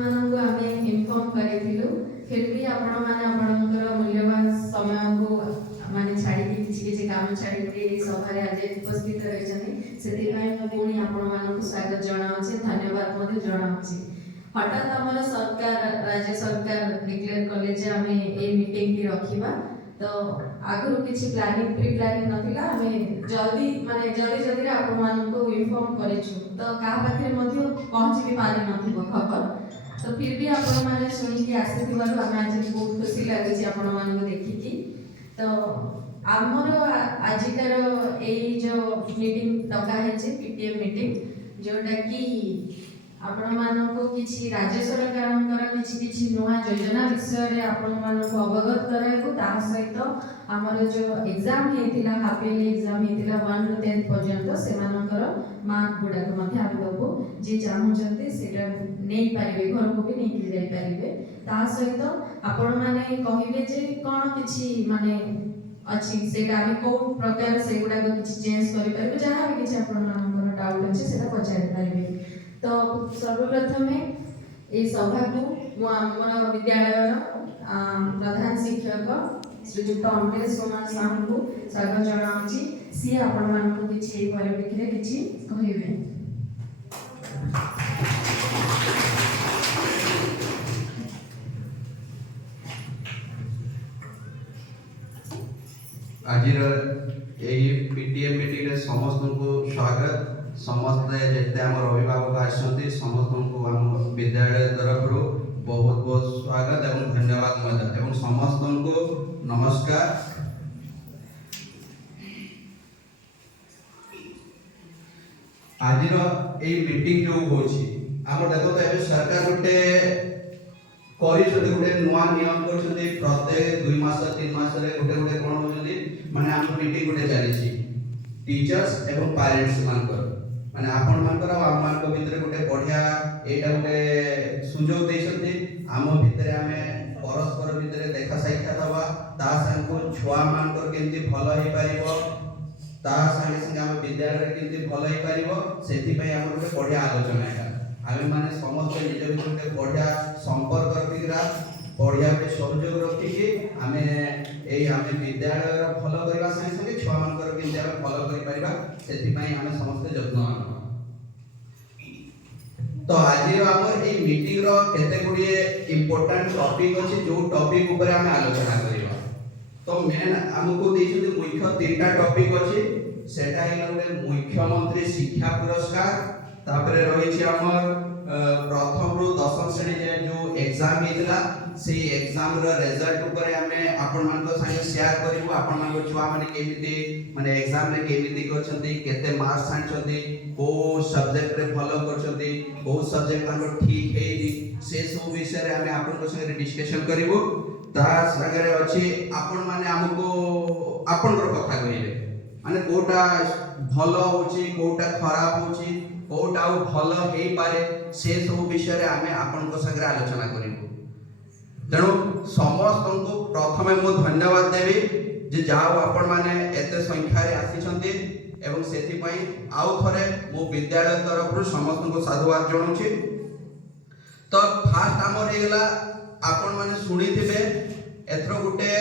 ମାନଙ୍କୁ ଆମେ ଇନଫର୍ମ କରିଥିଲୁ फिर भी आपण माने आपणकर मूल्यवान समय को माने छाड़ी किसी किसी काम छाड़ी के सभा रे आज उपस्थित रहिछनी सेति पई म पुणी आपण मानको स्वागत जणाउछि धन्यवाद मध्ये जणाउछि। हठात हमर सरकार राज्य सरकार डिक्लेयर कले जे हमें ए मीटिंग की रखिबा तो आगु किसी प्लानिंग प्री प्लानिंग नथिला हमें जल्दी माने जल्दी जल्दी रे आपण मानको इन्फॉर्म करिछु तो का पाखे मध्ये पहुंची भी पारि नथिबो खबर तो फिर भी आपण माने सुनी के आसे थिबारु हम आज बहुत खुशी लागै छी आपण मानको देखि तो आमर आजिकार ए जो मीटिंग डका है जे पीटीएम मीटिंग जोटा कि आपण मानको किछि राज्य सरकारंकर किछि नुआ योजना विषय रे आपण मानको अवगत कराइबो ता सहित हमर जो एग्जाम हेतिला हाफ ईयरली एग्जाम हेतिला 1 ରୁ 10 पर्यंत सेमानकर मार्क गुडा को मध्ये हम दबो जे चाहू जंते सेटा नै पारिबे घर को भी नै कि जाय पारिबे ता सहित आपण माने कहिबे जे कोन किछि माने अछि सेटा हम को प्रकार से गुडा को किछि चेंज करि पारिबे जहा भी किछि आपण मानकर डाउट अछि सेटा पचारि पारिबे। तो सर्वप्रथम ये सभा को आम विद्यालय प्रधान शिक्षक श्रीजुक्त अंकेश कुमार साहू को स्वागत जनाऊँगी सी आपण मानक किछि परिप्रेक्षी रे किछि कहिबे। आज पीटीएम मीटिंग रे समस्त को स्वागत समस्त जेते आम अभिभावक आसती समस्त को आम विद्यालय तरफ बहुत बहुत स्वागत एवं धन्यवाद एवं समस्त को नमस्कार। आज मीटिंग जो होची आम देखो तो ए सरकार गोटे गोटे नुआ नियम कर प्रत्येक 2 मास 3 मास रे गोटे गोटे कोन होजली माने आम मीटिंग गोटे चली टीचर्स एवं पेरेंट्स मानकर माने आपण मानकर आम मानक भितर गोटे बढ़िया एटा गोटे सुजोग देछथि आम भितर हमें परस्पर भितर देखा साक्षात हवा ता संग को छुआ मानकर केंति भलो हे परिबो ता संगे संगे हम विद्यालय रे केंति भलो हे परिबो सेति पई हम गोटे बढ़िया आलोचना है आमे माने समस्त निज भितर गोटे बढ़िया संपर्क रखिरा बढ़िया पे सहयोग रखिके आमे विद्यालय भलो करबा संगे संगे छुआ मानकर केंति हम भलो करि परिबा सेति पई आमे समस्त यत्न तो आज हमर ए मीटिंग रो केते गुडिए इंपोर्टेंट टॉपिक अछि जो टॉपिक ऊपर हम आलोचना करबा तो मेन हमको देछु मुख्य तीनटा टॉपिक अछि सेटा हे मुख्यमंत्री शिक्षा पुरस्कार तापरे रही छी हमर प्रथम रु 10 श्रेणी जो एग्जाम हेतला से एग्जाम रो रिजल्ट ऊपर हमें आपण मान को संगे शेयर करिवो आपण मान को छुआ माने केमिति माने एग्जाम रे केमिति करछंती केते मार्क्स आनछंती को सब्जेक्ट रे फॉलो करछंती को सब्जेक्ट मान ठीक हेई से सब विषय रे हमें आपण को संगे डिस्कशन करिवो ता संगे रे अछि आपण माने हमको आपण रो कथा कहिबे माने कोटा भलो होची कोटा खराब होची कोटा भलो हेई पारे से सब विषय रे हमें आपण को संगे आलोचना करिवो तेणु समस्त को प्रथमे मु धन्यवाद देवी जे जाओ आपण माने एते संख्या रे आसीछंती एवं सेति पई आउ थरे मु विद्यालय तरफ रु समस्त को साधुवाद जणाउछि। तो फास्ट हमर हेला आपण माने सुनिथिबे एथरो गुटे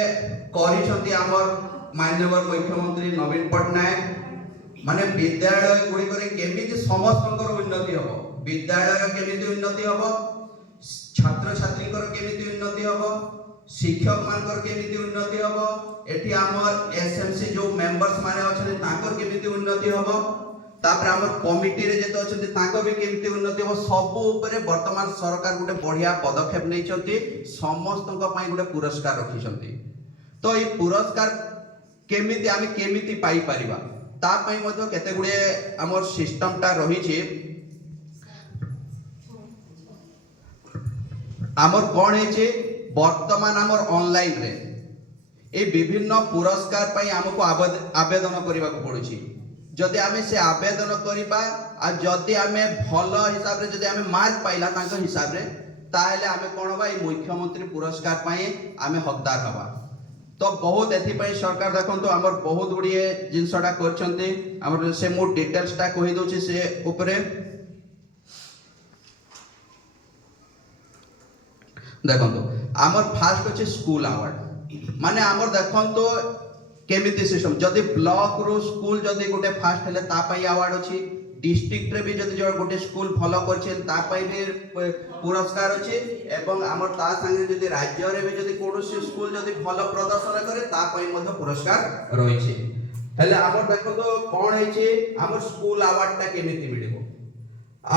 करिछंती हमर माननीय मुख्यमंत्री नवीन पटनायक माने विद्यालय गुडी करे केमिति समस्तकर उन्नति हबो विद्यालय केमिति उन्नति हबो छात्र छात्री कर केमिति उन्नति हबो शिक्षक मानकर केमिति उन्नति हबो एठी हमर एसएमसी जो मेंबर्स माने अछन ताकर केमिति उन्नति हबो तापर हमर कमिटी रे जेतो अछन ताको भी केमिति उन्नति हबो सब ऊपर वर्तमान सरकार गुटे बढ़िया पदक्षेप नै छथि समस्त को पई गुटे पुरस्कार रखि छथि। तो ई पुरस्कार केमिति आमे केमिति पाई परिबा ता पई मधो केते गुडे हमर सिस्टम ता रही छी आमर कौन है वर्तमान आमर ऑनलाइन रे ए विभिन्न पुरस्कार पई हमको आवेदन करबा को पड़ुछि जदि आमे से आवेदन करिबा आ जदि आमे भलो हिसाब रे जदि आमे मार्क पाइला तांको हिसाब रे ताले आमे कोन बा ए मुख्यमंत्री पुरस्कार पई आमे हकदार हबा। तो बहुत एथि पई सरकार देखंतो हमर बहुत गुडिए जिंसडा करछंती हमर से मो डिटेल्स ता कहि दोछि से ऊपरे देखो आमर फास्ट अच्छे स्कूल अवार्ड माने आमर देखो केमिति सिस्टम जदि ब्लॉक रो स्कूल जदि गोटे फास्ट हेले ता पई अवार्ड अछि डिस्ट्रिक्ट रे भी जदि जो गोटे स्कूल भलो करछे ता पई भी पुरस्कार अछि एवं आमर ता संगे जदि राज्य रे भी जदि कोनोसी स्कूल जदि भलो प्रदर्शन करे ता पई मध्ये पुरस्कार रहिछि हेले आमर देखो तो कोन हेछि आमर स्कूल अवार्ड ता केमिति मिलिबो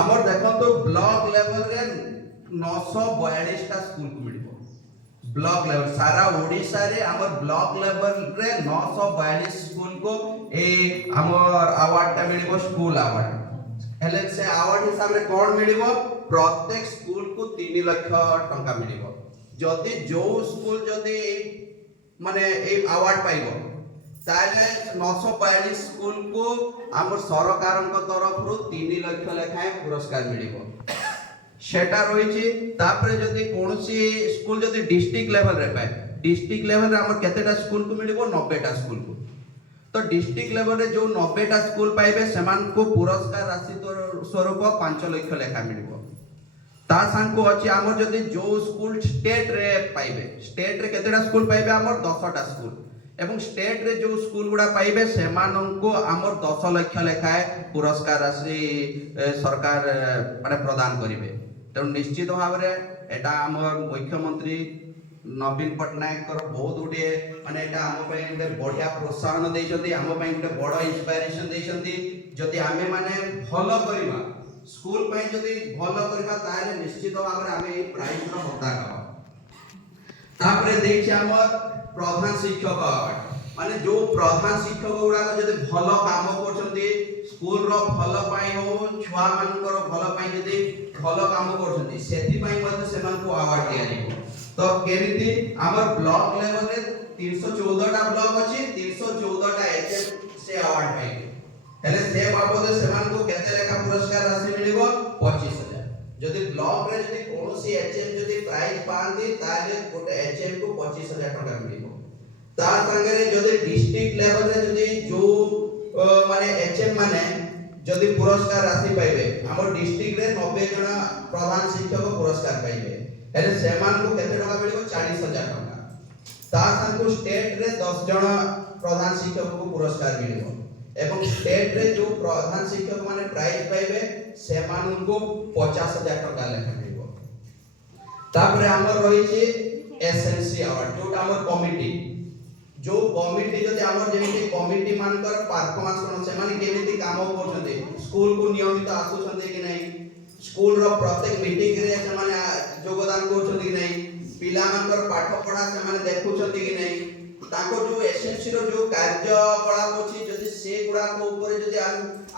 आमर देखो तो ब्लॉक लेवल रे 942 टा स्कूल को मिलिबो ब्लॉक लेवल सारा ओडिसा रे हमर ब्लॉक लेवल रे 942 स्कूल को ए हमर अवार्ड ता मिलिबो स्कूल अवार्ड हेले से अवार्ड हिसाब रे कोन मिलिबो प्रत्येक स्कूल को 3 लाख टंका मिलिबो जदि जो स्कूल जदि माने ए अवार्ड पाइबो ताले 942 स्कूल को हमर सरकारन को तरफ रु 3 लाख लेखाए पुरस्कार मिलिबो सेटा रहिछि तापरे जदि कोनोसी स्कूल जदि डिस्ट्रिक्ट लेवल रे पाए डिस्ट्रिक्ट लेवल रे हमर केतेटा स्कूल को मिलिबो 90 टा स्कूल को तो डिस्ट्रिक्ट लेवल रे जो 90 टा स्कूल पाइबे समान को पुरस्कार राशि स्वरूप 5 लाख लेखा मिलिबो ता संग को अछि हमर जदि जो स्कूल स्टेट रे पाइबे स्टेट रे केतेटा स्कूल पाइबे हमर 10 टा स्कूल एवं स्टेट रे जो स्कूल गुडा पाइबे सेमान को हमर 10 लाख लेखाए पुरस्कार राशि सरकार माने प्रदान करिवे तो निश्चित भाव रे एटा हमर मुख्यमंत्री नवीन पटनायक कर बहुत गुटे माने एटा हम पय गुटे बढ़िया प्रोत्साहन दैछथि हम पय गुटे बड़ इंस्पिरेशन दैछथि जदि आमे माने भलो करिबा स्कूल पय जदि भलो करिबा ताले निश्चित भाव रे आमे ए प्राइज रो हता करबा तापरे देखि हमर प्रधान शिक्षक माने जो प्रधान शिक्षक गुडा जदि भलो काम करछथि स्कूल रो भलो पय हो छुआ मानकर भलो पय जदि भलो काम करछथि सेति पय मध्ये सेमान को अवार्ड दिया जिवो तो केमिति हमर ब्लॉक लेवल रे 314 टा ब्लॉक अछि 314 टा एचएम से अवार्ड पाइबे हेले से बाबद सेमान को केते लेखा पुरस्कार राशि मिलिबो 25000 जदि ब्लॉक रे जदि कोनोसी एचएम जदि प्राइज पांदी ताले गोटे एचएम को 25000 टका मिलिबो ता संगे रे जदि डिस्ट्रिक्ट लेवल रे जदि जो माने एचएम माने जदि पुरस्कार राशि पाइबे हमर डिस्ट्रिक्ट रे 90 जना प्रधान शिक्षक पुरस्कार पाइबे हेले सेमान को केते टका मिलिबो 40000 टका ता संग को स्टेट रे 10 जना प्रधान शिक्षक को पुरस्कार मिलिबो एवं स्टेट रे जो प्रधान शिक्षक माने प्राइज पाइबे सेमान को 50000 टका लेखा मिलिबो तापरे हमर रही छि एसएनसी अवार्ड जोटा हमर कमिटी जो कमिटी जदि हमर जेमिति कमिटी मानकर परफॉर्मेंस कोन से माने केमिति काम करछन्ते स्कूल को नियमित आसुछन्ते कि नै स्कूल रो प्रत्येक मीटिंग रे से माने योगदान करछन्ते कि नै पिला मानकर पाठ पढ़ा से माने देखुछन्ते कि नै ताको जो एसएनसी रो जो कार्यकलाप अछि जदि से गुडा को ऊपर जदि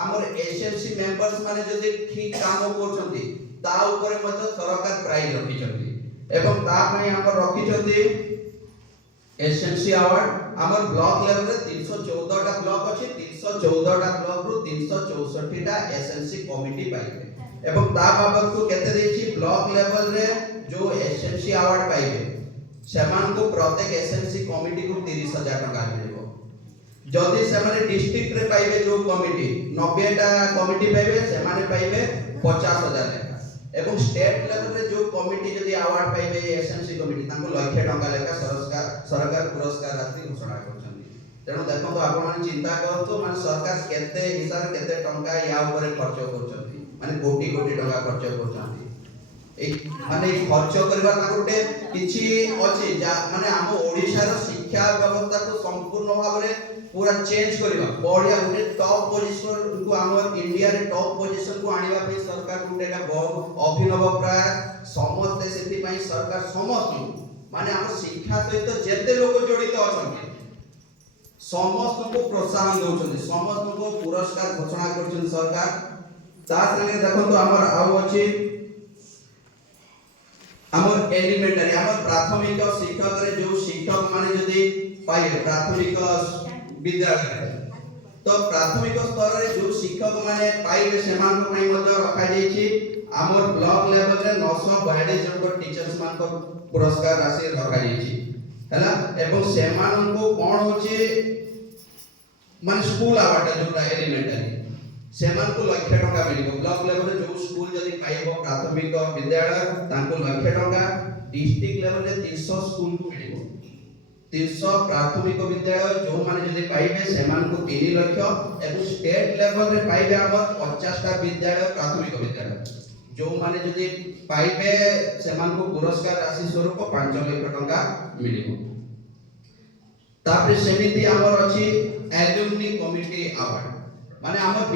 हमर एसएनसी मेंबर्स माने जदि ठीक काम करछन्ते ता ऊपर मते सरकार प्राइज रखिछन्ते एवं ता पय हमर रखिछन्ते एसएनसी अवार्ड हमर ब्लॉक लेवल रे 314 टा ब्लॉक अछि 314 टा ब्लॉक रु 364 टा एसएनसी कमिटी पाइबे एवं ता बाबत को केते देछि ब्लॉक लेवल रे जो एसएनसी अवार्ड पाइबे सेमान को प्रत्येक एसएनसी कमिटी को 30000 टका मिलिबो जदि से माने डिस्ट्रिक्ट रे पाइबे जो कमिटी 90 टा कमिटी पाइबे सेमाने पाइबे 50000 लेखा एवं स्टेट लेवल रे जो कमिटी जदि अवार्ड पाइबे एसएनसी कमिटी तांको लाख टका लेखा सरकार पुरस्कार राशि घोषणा करछन्ती तेनो देखो तो आपण माने चिंता करतो माने सरकार केते हिसाब केते टका या ऊपर खर्च करछन्ती माने कोटी कोटी टका खर्च करछन्ती एक माने खर्च करबा ताकोटे किछि अछि माने हम ओडिसा रो शिक्षा व्यवस्था को संपूर्ण भाव रे पूरा चेंज करबा बढ़िया उठे टॉप पोजीशन को हमर इंडिया रे टॉप पोजीशन को आनिबा पे सरकार उठेगा बहुत अभिनव प्रयास समस्त सेति पई सरकार समस्त माने हमर शिक्षा सहित जेते लोक जड़ित अछन्ती समस्त को प्रोत्साहन दउछन्ती समस्त को पुरस्कार घोषणा करछन सरकार ता संगे देखंतो हमर आउ अछि हमर एलिमेंटरी हमर प्राथमिक शिक्षक रे जो शिक्षक माने जदि पाइबे प्राथमिक विद्यालय तो प्राथमिक स्तर रे जो शिक्षक माने पाइबे सेमान को पई मध्ये रखा जाईछि हमर ब्लॉक लेवल रे 942 जन को टीचर्स मान को पुरस्कार राशि रखा जाईछि हैला एवं सेमान को कोन होछि माने स्कूल अवार्ड जोटा एलिमेंटरी सेमान को लाख टका मिलिबो ब्लॉक लेवल रे जो स्कूल जदि पाइबो प्राथमिक विद्यालय तांको लाख टका डिस्ट्रिक्ट लेवल रे 300 स्कूल को मिलिबो 300 प्राथमिक विद्यालय जो माने जदि पाइबे सेमान को 3 लाख एवं स्टेट लेवल रे पाइबे हमर 50 टा विद्यालय प्राथमिक विद्यालय जो माने जदि पाइबे सेमान को पुरस्कार राशि स्वरूप 5 लाख टंका मिलिबो तापर सेमिति हमर अछि एल्युमनी कमिटी अवार्ड माने हमर